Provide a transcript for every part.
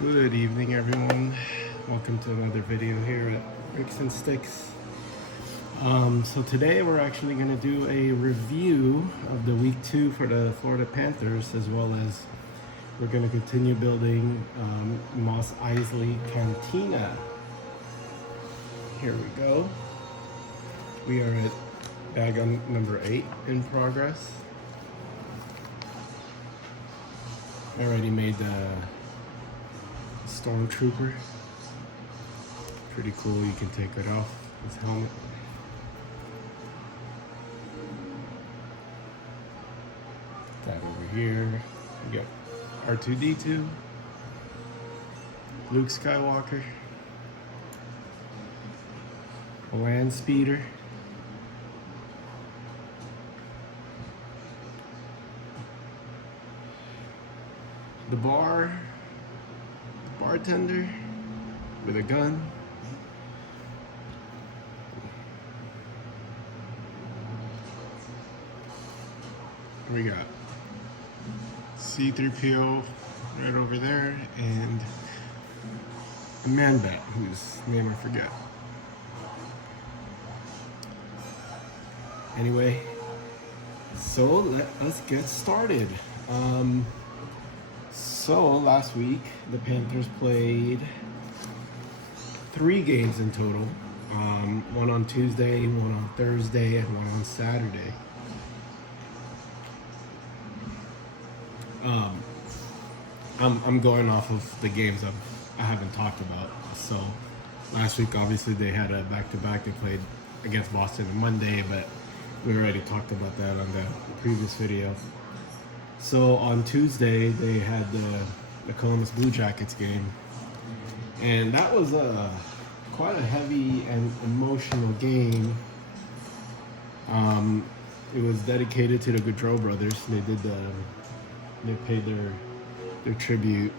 Good evening, everyone. Welcome to another video here at Bricks and Sticks. So today we're actually going to do a review of the week 2 for the Florida Panthers, as well as we're going to continue building Mos Eisley Cantina. Here we go. We are at bag on number 8 in progress. I already made the Stormtrooper. Pretty cool. You can take it off his helmet. That over here. We got R2-D2, Luke Skywalker, a land speeder, the bartender with a gun, we got C-3PO right over there, and a man-bat whose name I forget. Anyway, so let us get started. So last week the Panthers played 3 games in total. One on Tuesday, one on Thursday, and one on Saturday. I'm going off of the games I haven't talked about. So last week, obviously, they had a back-to-back. They played against Boston on Monday, but we already talked about that on the previous video. So on Tuesday, they had the Columbus Blue Jackets game, and that was quite a heavy and emotional game. It was dedicated to the Gaudreau brothers. They paid their tribute.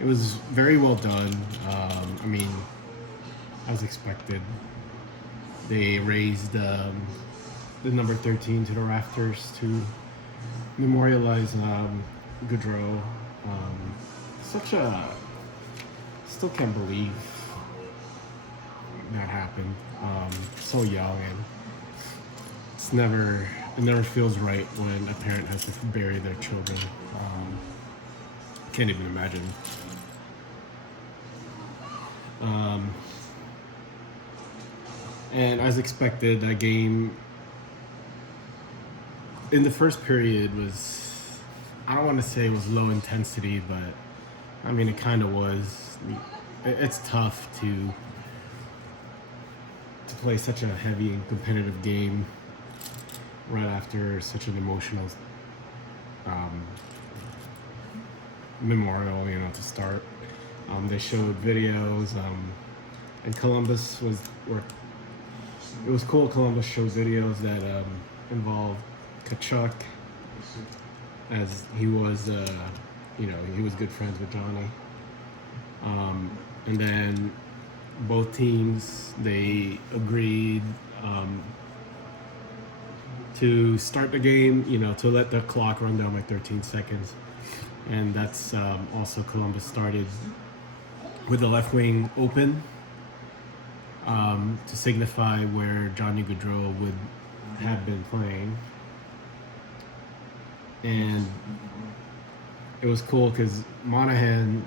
It was very well done. I mean, as expected, they raised the number 13 to the rafters to memorialize Gaudreau. Still can't believe that happened. So young, and it never feels right when a parent has to bury their children. Can't even imagine. And as expected, that game in the first period was, I don't want to say it was low intensity, but I mean, it kind of was. It's tough to play such a heavy and competitive game right after such an emotional memorial, to start. They showed videos, and Columbus it was cool. Columbus showed videos that involved Kachuk, as he was, he was good friends with Johnny. And then both teams, they agreed to start the game, to let the clock run down by 13 seconds. And that's also Columbus started with the left wing open to signify where Johnny Gaudreau would have been playing. And it was cool because Monahan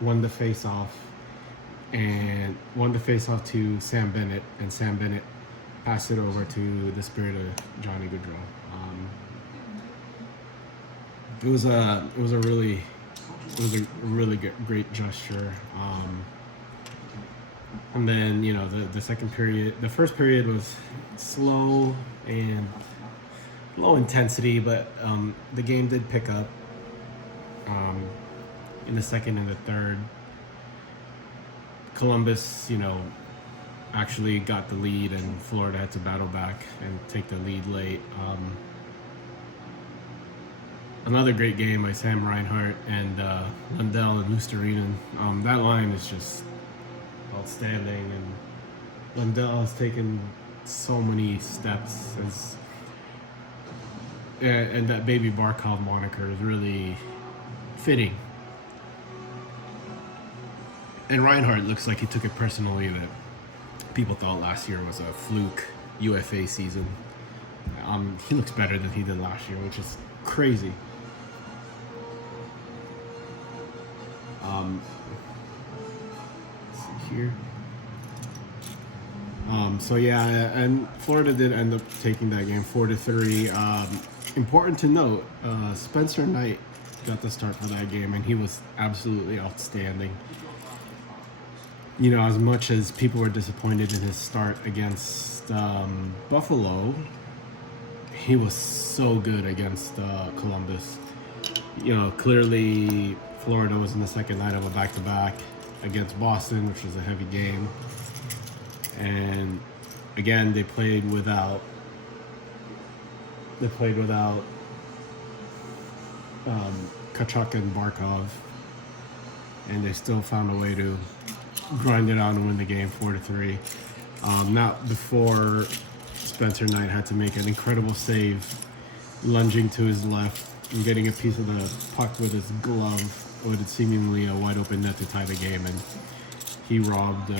won the face-off to Sam Bennett, and Sam Bennett passed it over to the spirit of Johnny Gaudreau. It was a really great gesture. And then the second period, the first period was slow and low intensity, but the game did pick up in the second and the third. Columbus, actually got the lead, and Florida had to battle back and take the lead late. Another great game by Sam Reinhart and Lundell and Lusterinen. That line is just outstanding, and Lundell has taken so many steps and that Baby Barkov moniker is really fitting And Reinhardt looks like he took it personally that people thought last year was a fluke UFA season. He looks better than he did last year, which is crazy. Let's see here. So yeah, and Florida did end up taking that game 4-3. Important to note, Spencer Knight got the start for that game, and he was absolutely outstanding. You know, as much as people were disappointed in his start against Buffalo, he was so good against Columbus. You know, clearly Florida was in the second night of a back-to-back against Boston, which was a heavy game. And again, they played without Kachuk and Barkov, and they still found a way to grind it out and win the game 4-3. Not before Spencer Knight had to make an incredible save, lunging to his left and getting a piece of the puck with his glove, with seemingly a wide open net to tie the game, and he robbed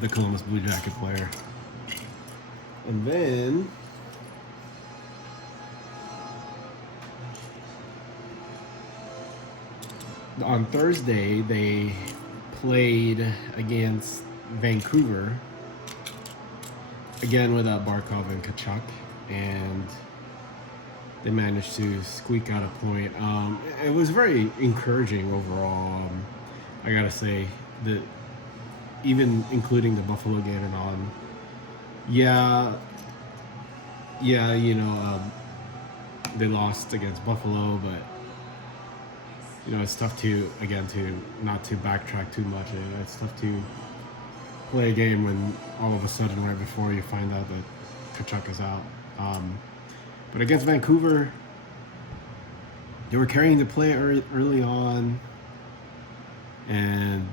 the Columbus Blue Jacket player. And then on Thursday, they played against Vancouver, again without Barkov and Kachuk, and they managed to squeak out a point. It was very encouraging overall. I gotta say that even including the Buffalo game and on, you know, they lost against Buffalo, but you know, it's tough to not to backtrack too much. It's tough to play a game when all of a sudden, right before you find out that Kachuk is out. But against Vancouver, they were carrying the play early on, and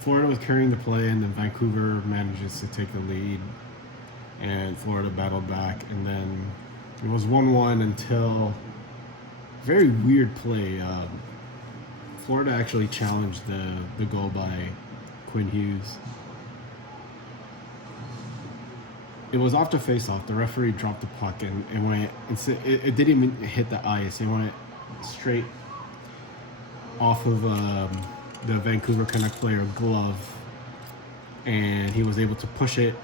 Florida was carrying the play, and then Vancouver manages to take the lead, and Florida battled back, and then it was 1-1 until very weird play. Florida actually challenged the goal by Quinn Hughes. It was off the face-off. The referee dropped the puck, and it didn't even hit the ice. It went straight off of the Vancouver Canuck player glove, and he was able to push the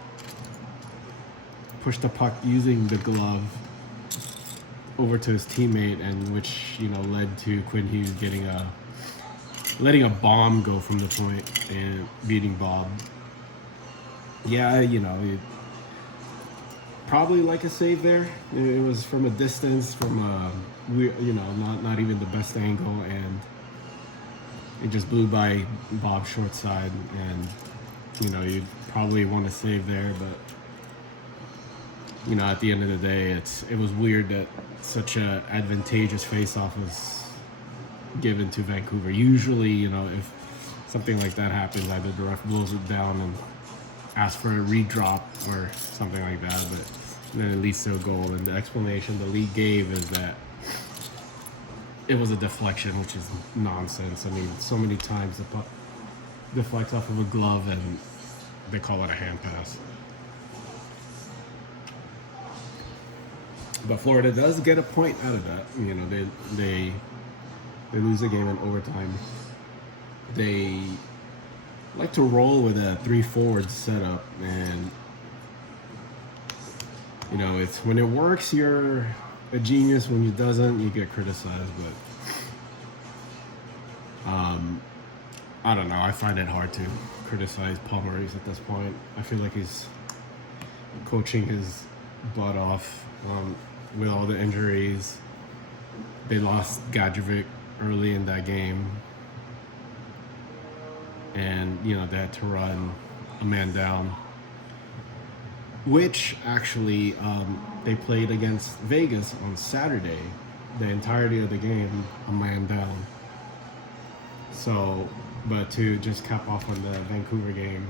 puck using the glove over to his teammate, and which led to Quinn Hughes letting a bomb go from the point and beating Bob. Yeah, probably like a save there. It was from a distance, from not even the best angle, and it just blew by Bob's short side, and you'd probably want to save there, but at the end of the day, it was weird that such a advantageous face-off was given to Vancouver. Usually, if something like that happens, either the ref blows it down and asks for a redrop or something like that, but then it leads to a goal. And the explanation the league gave is that it was a deflection, which is nonsense. I mean, so many times the puck deflects off of a glove and they call it a hand pass. But Florida does get a point out of that. They lose the game in overtime. They like to roll with a 3-forward setup, and it's when it works, you're a genius. When it doesn't, you get criticized. But I don't know. I find it hard to criticize Paul Maurice at this point. I feel like he's coaching his butt off with all the injuries. They lost Gadjevic early in that game, and they had to run a man down, which actually they played against Vegas on Saturday. The entirety of the game, a man down. So, but to just cap off on the Vancouver game,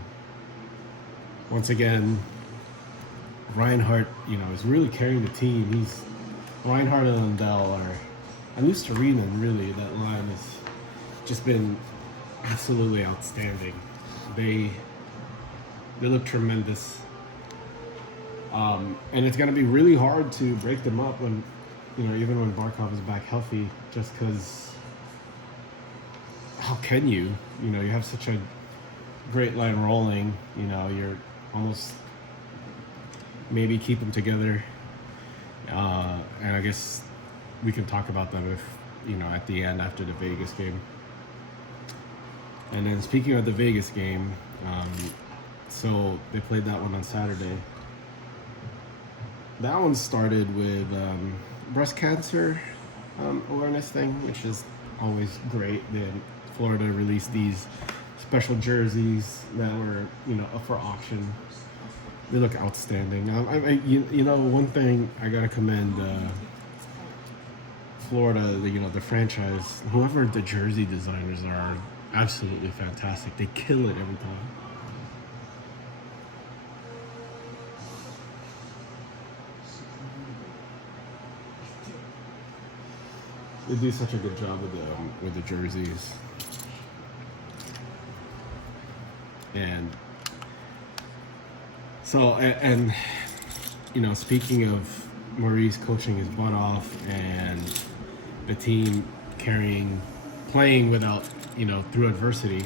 once again, Reinhardt, is really carrying the team. Reinhardt and Lundell are And Lusterinen, really, that line has just been absolutely outstanding. They look tremendous. And it's going to be really hard to break them up when, even when Barkov is back healthy, just because how can you? You have such a great line rolling. You're almost maybe keep them together. And I guess we can talk about them if, at the end after the Vegas game. And then speaking of the Vegas game, so they played that one on Saturday. That one started with breast cancer awareness thing, which is always great. Then Florida released these special jerseys that were, up for auction. They look outstanding. One thing I gotta commend Florida, the franchise. Whoever the jersey designers are absolutely fantastic. They kill it every time. They do such a good job with the jerseys. And so, and speaking of Maurice coaching his butt off and the team playing without, through adversity,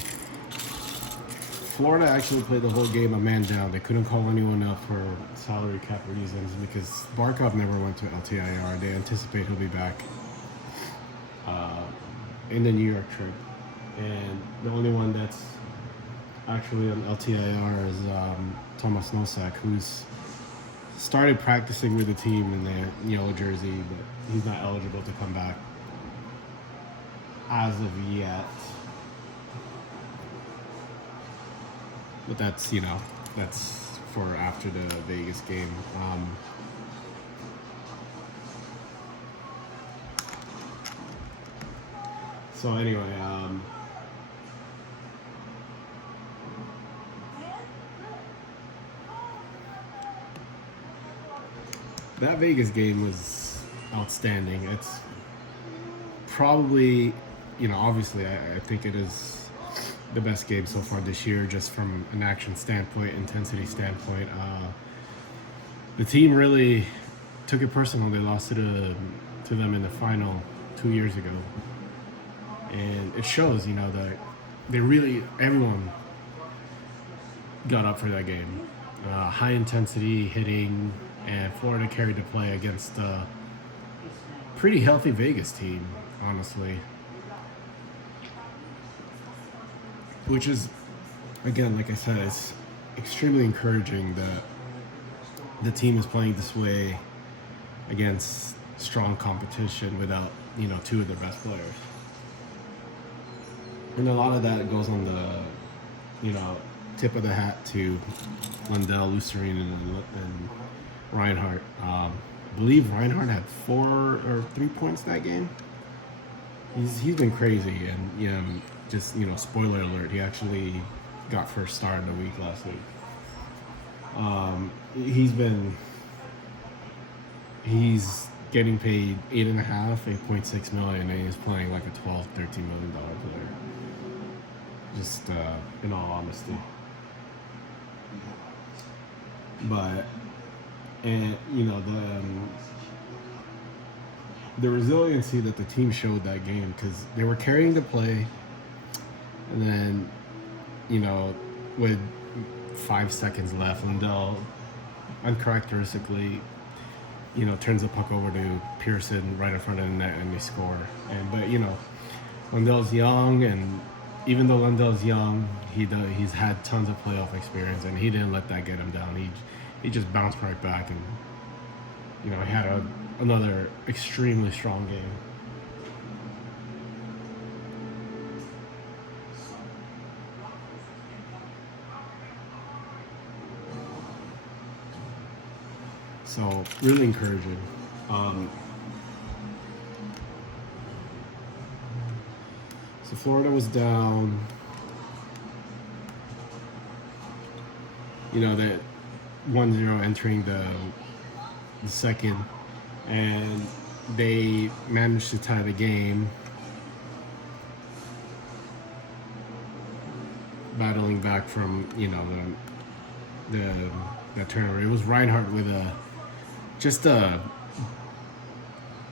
Florida actually played the whole game a man down. They couldn't call anyone up for salary cap reasons because Barkov never went to LTIR. They anticipate he'll be back in the New York trip. And the only one that's actually on LTIR is Tomas Nosek, who's started practicing with the team in the yellow jersey, but he's not eligible to come back as of yet. But that's for after the Vegas game. So anyway, that Vegas game was outstanding. It's probably, obviously I think it is the best game so far this year, just from an action standpoint, intensity standpoint. The team really took it personal. They lost to them in the final 2 years ago. And it shows, that everyone got up for that game. High intensity hitting, and Florida carried the play against a pretty healthy Vegas team, honestly. Which is, again, like I said, it's extremely encouraging that the team is playing this way against strong competition without, two of their best players. And a lot of that goes on the, tip of the hat to Lundell, Lusterinen, and Reinhart. I believe Reinhart had 4 or 3 points that game. He's been crazy, and just spoiler alert, he actually got first star in the week last week. He's getting paid $8.6 million, and he's playing like a $12-13 million player. Just in all honesty. But the resiliency that the team showed that game, because they were carrying the play, and then with 5 seconds left, Lundell uncharacteristically turns the puck over to Pearson right in front of the net, and they score. But Lundell's young, and even though Lundell's young, he's had tons of playoff experience, and he didn't let that get him down. He just bounced right back, and he had another extremely strong game. So really encouraging. So Florida was down, that 1-0 entering the second, and they managed to tie the game, battling back from the turnover. It was Reinhardt with a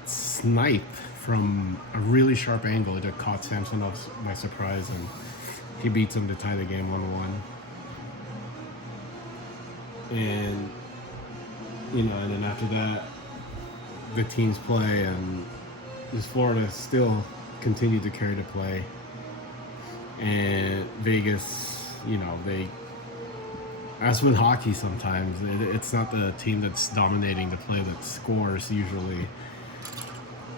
snipe from a really sharp angle that caught Samsonov by surprise, and he beats him to tie the game 1-1. And and then after that, the teams play, and this Florida still continued to carry the play. And Vegas, they, as with hockey sometimes, it's not the team that's dominating the play that scores usually.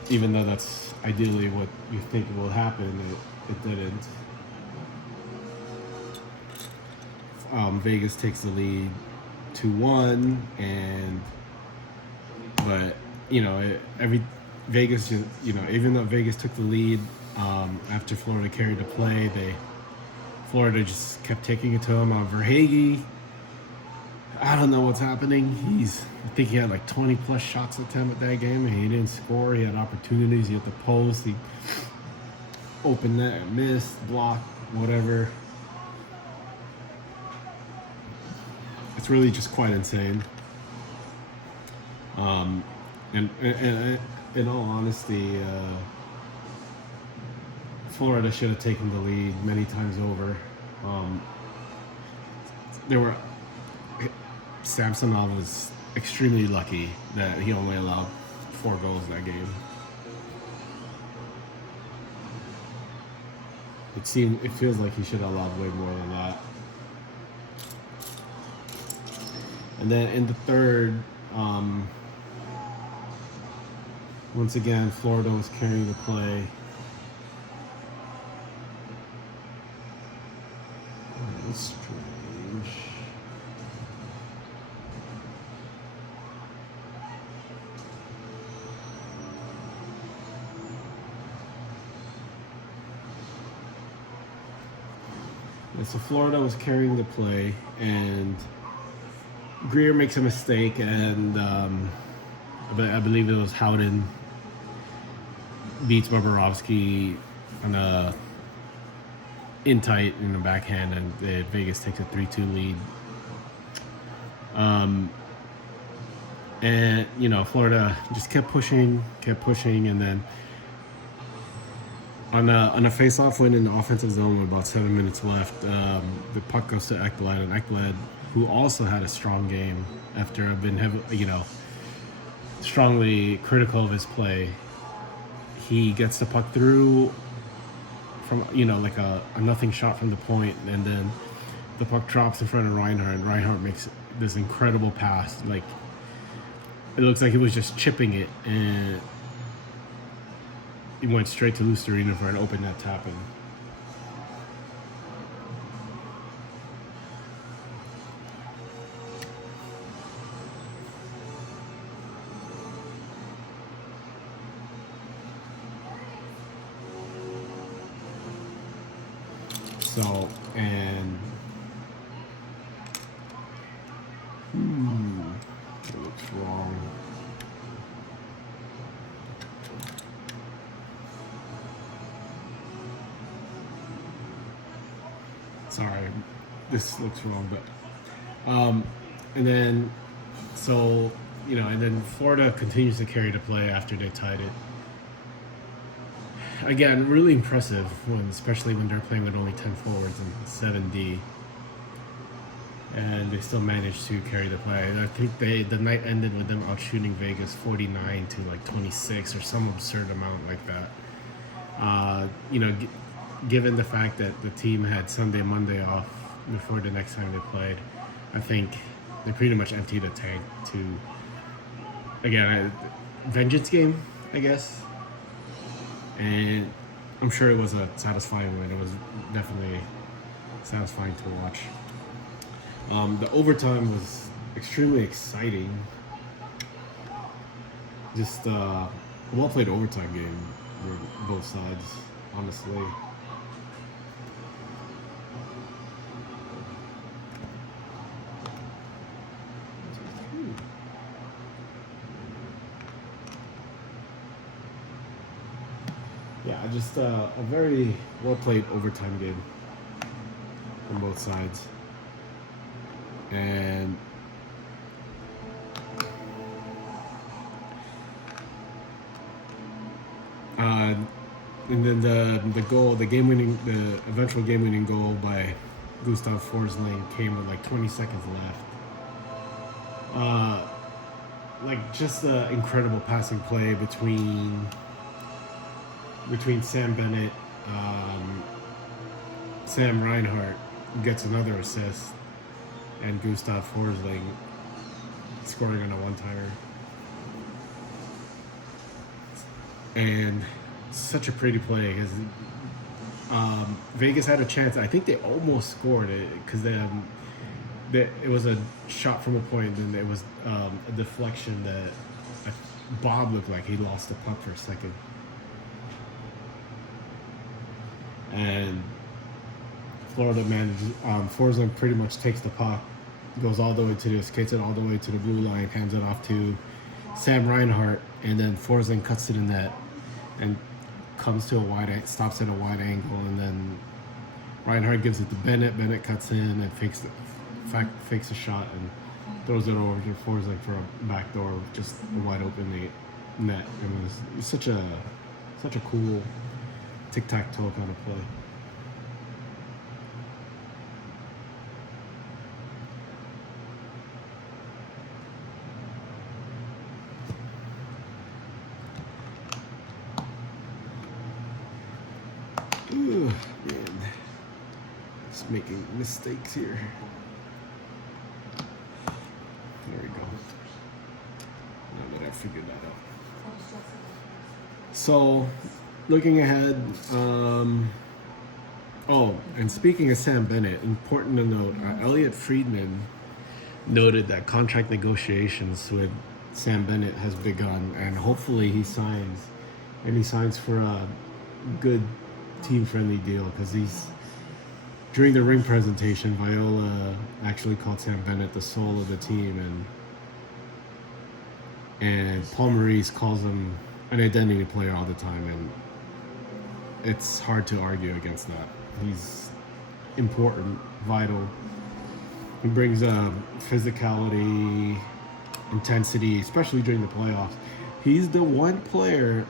Even though that's ideally what you think will happen, it didn't. Vegas takes the lead 2-1, but Vegas just, even though Vegas took the lead, after Florida carried the play, Florida just kept taking it to him. Verhaeghe, I don't know what's happening. I think he had like 20 plus shots attempt at that game, and he didn't score. He had opportunities. He hit the post. He opened net, missed, blocked, whatever. It's really just quite insane. And in all honesty, Florida should have taken the lead many times over. Samsonov was extremely lucky that he only allowed 4 goals that game. It feels like he should have allowed way more than that. And then in the third, once again, Florida was carrying the play. That's strange. And so Florida was carrying the play, and Greer makes a mistake, and I believe it was Howden beats Bobrovsky on a in tight in the backhand, and Vegas takes a 3-2 lead. And Florida just kept pushing, and then on a face-off win in the offensive zone with about 7 minutes left, the puck goes to Ekblad, and Ekblad, who also had a strong game after I've been strongly critical of his play. He gets the puck through from like a nothing shot from the point, and then the puck drops in front of Reinhardt, and Reinhardt makes this incredible pass. Like, it looks like he was just chipping it, and he went straight to Lusterina for an open net tap-in. So, and it looks wrong. Sorry, this looks wrong, but and then and then Florida continues to carry the play after they tied it. Again, really impressive, especially when they're playing with only 10 forwards and 7D. And they still managed to carry the play. I think the night ended with them outshooting Vegas 49 to like 26 or some absurd amount like that. Given the fact that the team had Sunday, Monday off before the next time they played, I think they pretty much emptied the tank to, again, a vengeance game, I guess. And I'm sure it was a satisfying win. It was definitely satisfying to watch. The overtime was extremely exciting. Just a well-played overtime game for both sides, honestly. yeah, just a very well played overtime game on both sides. And and then the goal, the eventual game winning goal by Gustav Forsling came with like 20 seconds left. Like just an incredible passing play between Sam Bennett, Sam Reinhart gets another assist, and Gustav Forsling scoring on a one-timer. And such a pretty play because Vegas had a chance. I think they almost scored it because it was a shot from a point, and it was a deflection that Bob looked like he lost the puck for a second. And Florida manages, Forsling pretty much takes the puck, goes all the way to skates it all the way to the blue line, hands it off to Sam Reinhart, and then Forsling cuts it in net and comes to stops at a wide angle, and then Reinhart gives it to Bennett. Bennett cuts in and fakes a shot and throws it over to Forsling for a backdoor, just a wide open net. It was such a cool tic-tac-toe kind of play. Ooh, man. Just making mistakes here. There we go. Now that I figured that out. So, looking ahead, and speaking of Sam Bennett, important to note, Elliot Friedman noted that contract negotiations with Sam Bennett has begun, and hopefully he signs for a good team-friendly deal, because during the ring presentation, Viola actually called Sam Bennett the soul of the team, and Paul Maurice calls him an identity player all the time, and it's hard to argue against that. He's important, vital. He brings physicality, intensity, especially during the playoffs. He's the one player,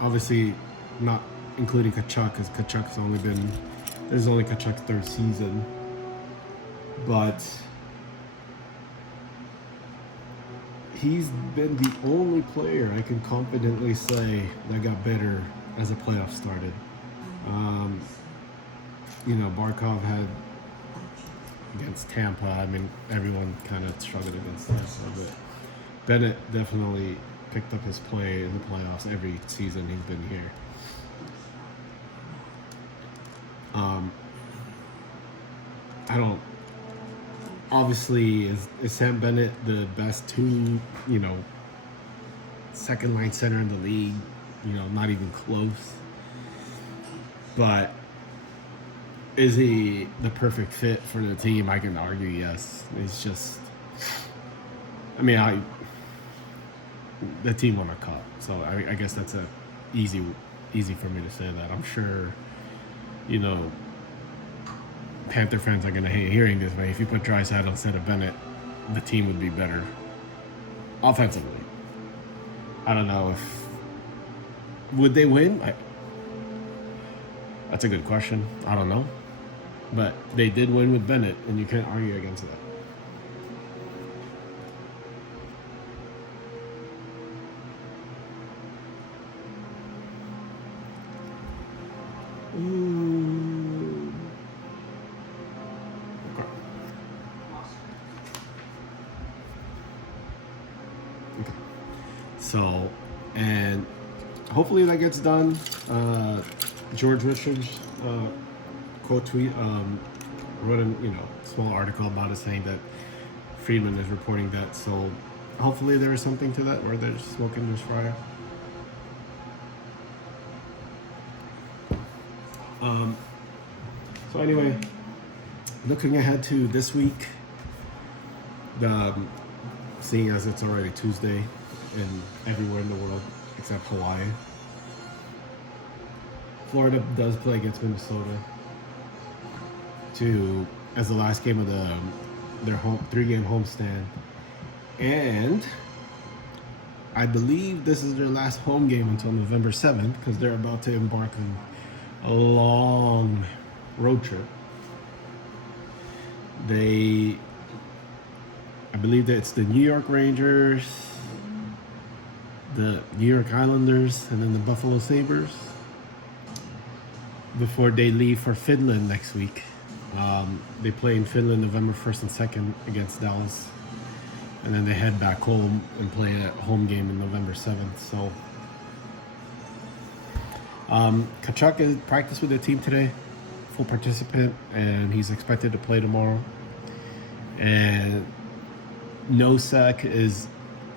obviously not including Tkachuk, because Tkachuk's this is only Tkachuk's third season, but he's been the only player I can confidently say that got better as the playoffs started. Barkov had against Tampa. I mean, everyone kind of struggled against Tampa, but Bennett definitely picked up his play in the playoffs every season he's been here. Obviously, is Sam Bennett the best second line center in the league? Not even close. But is he the perfect fit for the team? I can argue yes. It's just, the team won a cup, so I guess that's easy for me to say that. I'm sure, Panther fans are going to hate hearing this, but if you put Draisaitl instead of Bennett, the team would be better offensively. I don't know would they win? That's a good question. I don't know. But they did win with Bennett, and you can't argue against that. Okay. So, and hopefully that gets done. George Richards quote tweet wrote a small article about it, saying that Friedman is reporting that. So hopefully there is something to that, or they're smoking this fire. So anyway, looking ahead to this week, seeing as it's already Tuesday and everywhere in the world, except Hawaii. Florida does play against Minnesota as the last game of their 3-game homestand, and I believe this is their last home game until November 7th because they're about to embark on a long road trip. I believe that it's the New York Rangers, the New York Islanders, and then the Buffalo Sabres before they leave for Finland next week. They play in Finland November 1st and 2nd against Dallas. And then they head back home and play a home game in November 7th. So, Tkachuk is practiced with the team today, full participant, and he's expected to play tomorrow. And Nosek is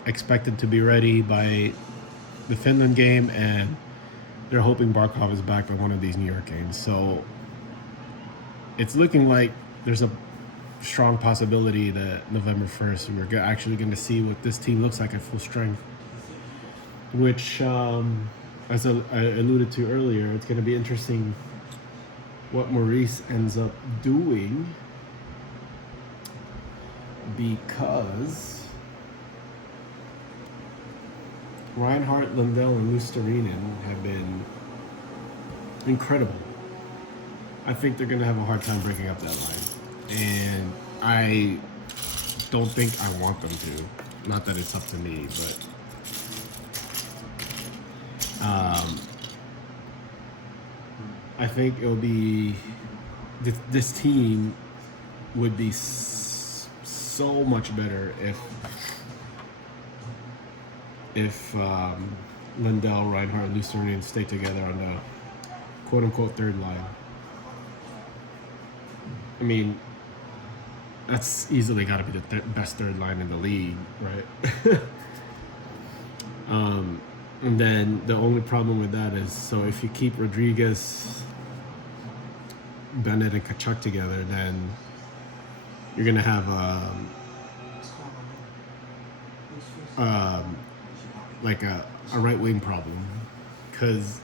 expected to be ready by the Finland game, and they're hoping Barkov is back by one of these New York games. So, it's looking like there's a strong possibility that November 1st we're actually going to see what this team looks like at full strength, which as I alluded to earlier, it's going to be interesting what Maurice ends up doing, because Reinhart, Lundell, and Luostarinen have been incredible. I think they're going to have a hard time breaking up that line. And I don't think I want them to. Not that it's up to me, but I think it'll be this team would be so much better if Lundell, Reinhart, and Luostarinen stay together on the quote-unquote third line. I mean, that's easily got to be the best third line in the league, right? And then the only problem with that is, so if you keep Rodriguez, Bennett, and Tkachuk together, then you're going to have like a right wing problem, because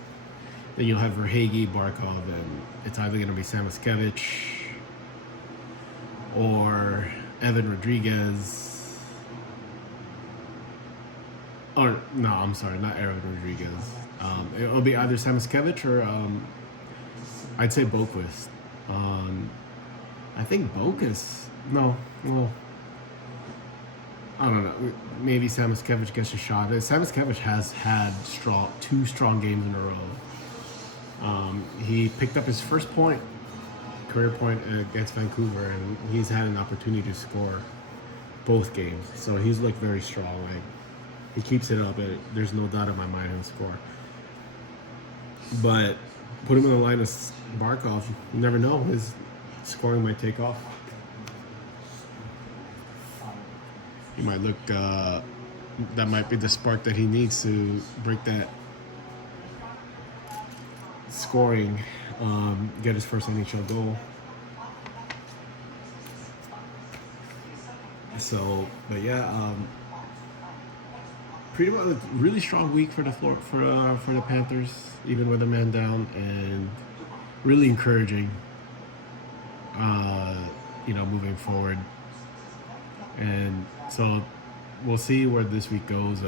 then you'll have Verhaeghe, Barkov, and it's either going to be Samoskevich or Evan Rodriguez, or no, I'm sorry, not Evan Rodriguez. It'll be either Samoskevich or I'd say Boquist. I think Boquist. No, well, I don't know. Maybe Samoskevich gets a shot. Samoskevich has had two strong games in a row. He picked up his first career point against Vancouver, and he's had an opportunity to score both games. So he's looked very strong. Like, he keeps it up. There's no doubt in my mind he'll score. But put him in the line of Barkov, you never know. His scoring might take off. He might look. That might be the spark that he needs to break that scoring, get his first NHL goal. So, but yeah, pretty much a really strong week for the Panthers, even with a man down, and really encouraging. Moving forward, and so we'll see where this week goes.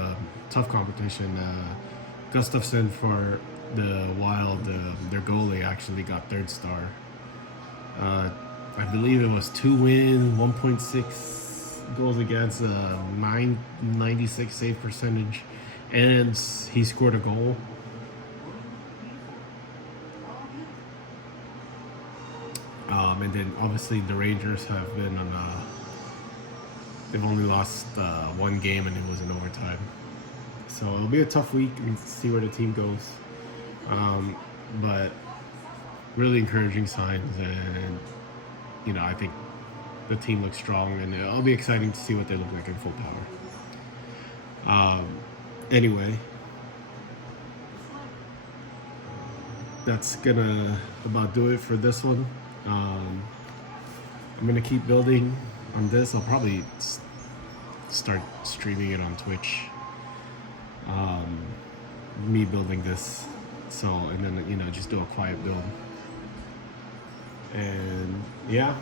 Tough competition. Gustafsson for the Wild, their goalie, actually got third star. I believe it was 2 wins, 1.6 goals against, 996 save percentage, and he scored a goal. And then obviously the Rangers have been on they've only lost one game, and it was in overtime. So it'll be a tough week and see where the team goes. But really encouraging signs, and I think the team looks strong, and it'll be exciting to see what they look like in full power. Anyway, that's gonna about do it for this one. I'm gonna keep building on this. I'll probably start streaming it on Twitch. me building this. So, and then, you know, just do a quiet build. And yeah,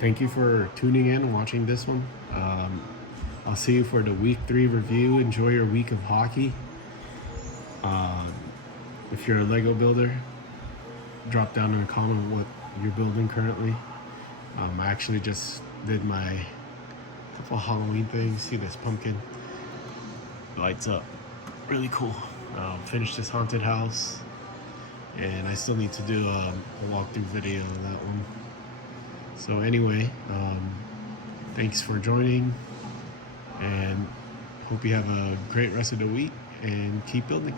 thank you for tuning in and watching this one. I'll see you for the week 3 review. Enjoy your week of hockey. If you're a Lego builder, drop down in a comment what you're building currently. I actually just did my couple Halloween things. See this pumpkin? Lights up. Really cool. Finished this haunted house. And I still need to do a walkthrough video of that one. So anyway, thanks for joining. And hope you have a great rest of the week and keep building.